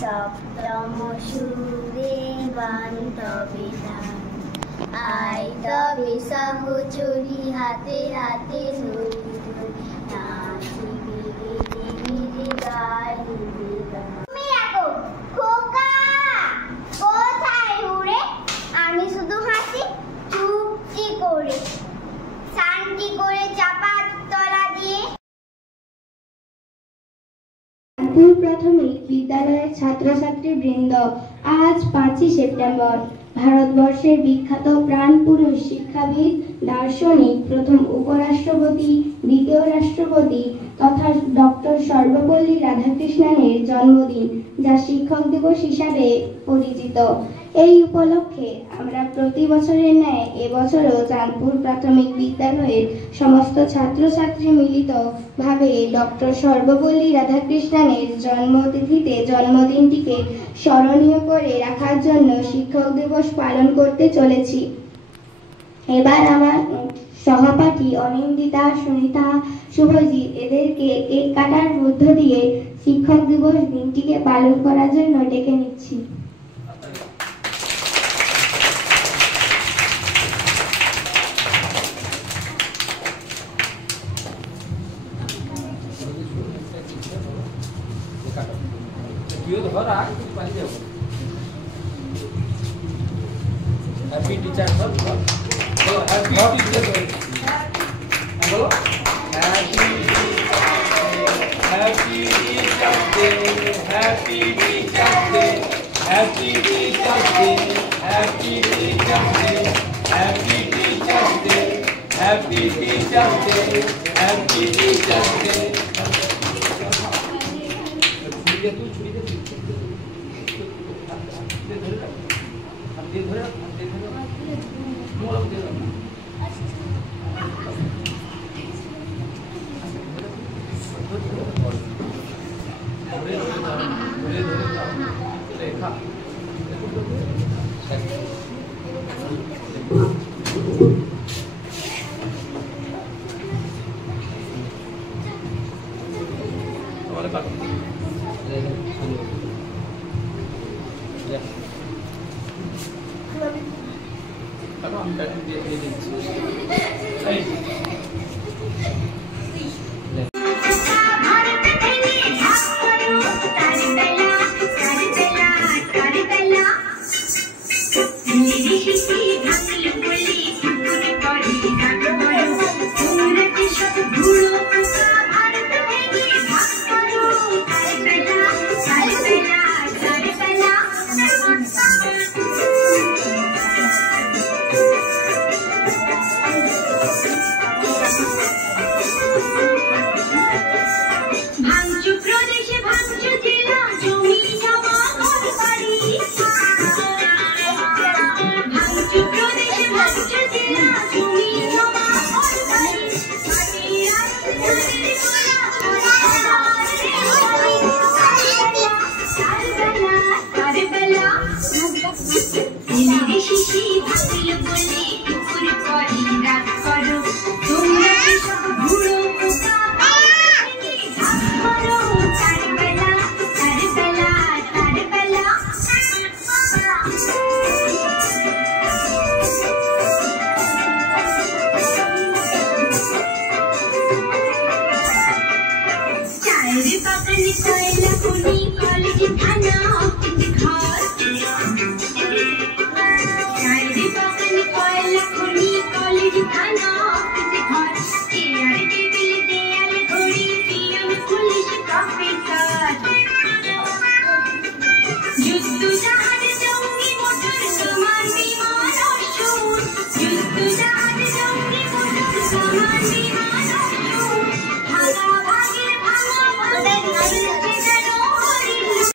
সপ্তম সুরে গান তবে ধান, আয় তবে সহচরী হাতে হাতে ধরি ধরি, নাচি গিরি গিরি গাই গান। খোকা কোথায় উড়ে, আমি শুধু হাসি চুপটি করে, শান্তি করে চাপা তলা দিয়ে। প্রাথমিক বিদ্যালয়ের ছাত্রছাত্রী বৃন্দ, আজ 5ই সেপ্টেম্বর ভারতবর্ষের বিখ্যাত প্রাণপুরুষ শিক্ষাবিদ, দার্শনিক, প্রথম উপরাষ্ট্রপতি, দ্বিতীয় রাষ্ট্রপতি তথা ডক্টর সর্বপল্লী রাধাকৃষ্ণনের জন্মদিন, যা শিক্ষক দিবস হিসাবে পরিচিত। এই উপলক্ষে আমরা প্রতি বছরের ন্যায় এবছরও চাঁদপুর প্রাথমিক বিদ্যালয়ের সমস্ত ছাত্রছাত্রী মিলিত ভাবে ডক্টর সর্বপল্লী রাধাকৃষ্ণনের জন্মতিথিতে জন্মদিনটিকে স্মরণীয় করে রাখার জন্য শিক্ষক দিবস পালন করতে চলেছি। এবার আমার সহপাঠী অনিন্দিতা, সুনিতা, শুভজিৎ এদেরকে কেক কাটার মধ্য দিয়ে শিক্ষক দিবস দিনটিকে পালন করার জন্য ডেকে নিচ্ছি। हैप्पी टीचर सब बोलो, हैप्पी टीचर बोलो, happy teacher day, happy teacher day, happy teacher day, happy teacher day, happy teacher day, happy teacher day, happy teacher day. छुरी दे धरे मोर दे रेखा हमारे पास हम दे